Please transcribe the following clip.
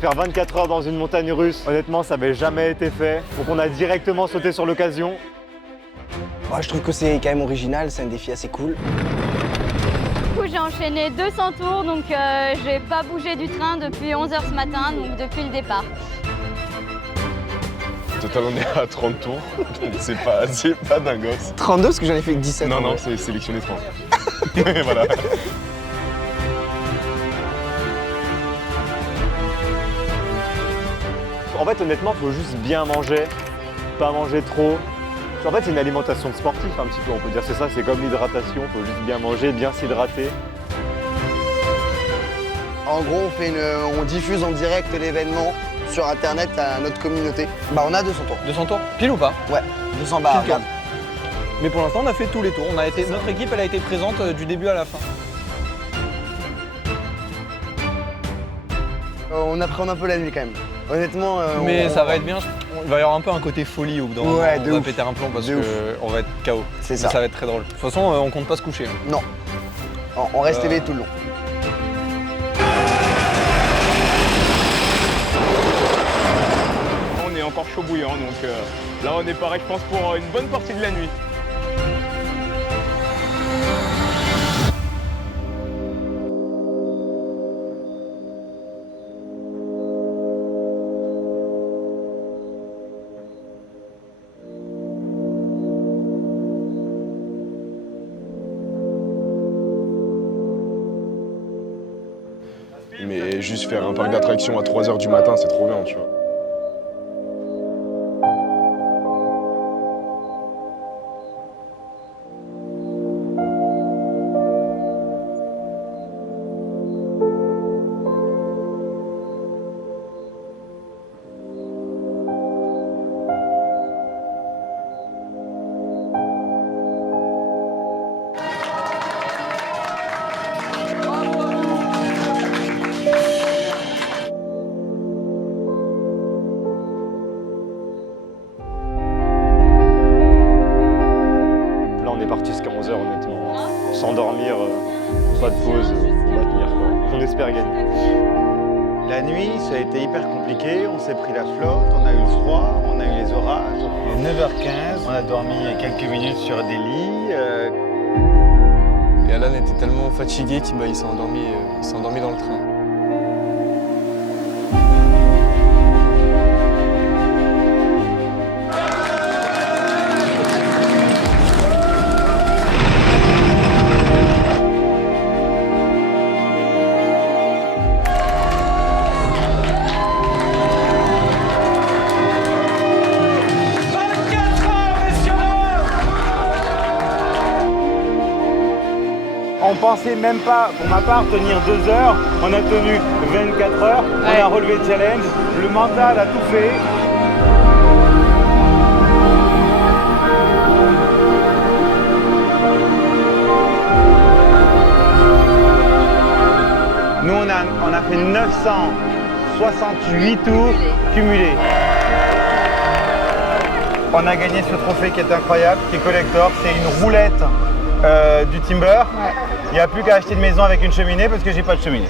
Faire 24 heures dans une montagne russe, honnêtement, ça n'avait jamais été fait. Donc on a directement sauté sur l'occasion. Moi, je trouve que c'est quand même original, c'est un défi assez cool. Du coup, j'ai enchaîné 200 tours, donc j'ai pas bougé du train depuis 11 h ce matin, donc depuis le départ. Au total, on est à 30 tours, donc c'est pas dingos. 32 parce que j'en ai fait que 17. Non, en non, vrai. c'est sélectionné 30. Voilà. En fait, honnêtement, il faut juste bien manger, pas manger trop. En fait, c'est une alimentation de sportif un petit peu, on peut dire c'est ça, c'est comme l'hydratation, il faut juste bien manger, bien s'hydrater. En gros, on diffuse en direct l'événement sur internet à notre communauté. Bah, on a 200 tours. 200 tours, pile ou pas? Ouais, 200 barres. Pile, mais pour l'instant, on a fait tous les tours. Notre équipe, elle a été présente du début à la fin. On appréhende un peu la nuit quand même. Honnêtement, Mais ça va être bien. Il va y avoir un peu un côté folie au bout d'un moment. Ouais, de on va ouf. péter un plomb parce De ouf. qu'on va être KO. C'est Mais ça. ça va être très drôle. De toute façon, on compte pas se coucher. Hein. Non. On reste éveillé tout le long. On est encore chaud bouillant, donc là on est pareil, je pense, pour une bonne partie de la nuit. Mais juste faire un parc d'attractions à 3 h du matin, c'est trop bien, tu vois. Là, on est parti jusqu'à 11 h honnêtement. Sans dormir, pas de pause, on va tenir quoi. On espère gagner. La nuit, ça a été hyper compliqué. On s'est pris la flotte, on a eu le froid, on a eu les orages. Il est 9 h 15, on a dormi quelques minutes sur des lits. Et Alan était tellement fatigué qu'il s'est endormi dans le train. On pensait même pas, pour ma part, tenir 2 heures. On a tenu 24 heures. On a relevé le challenge. Le mental a tout fait. Nous, on a fait 968 tours cumulés. On a gagné ce trophée qui est incroyable, qui est collector. C'est une roulette du Timber. Il n'y a plus qu'à acheter une maison avec une cheminée parce que j'ai pas de cheminée.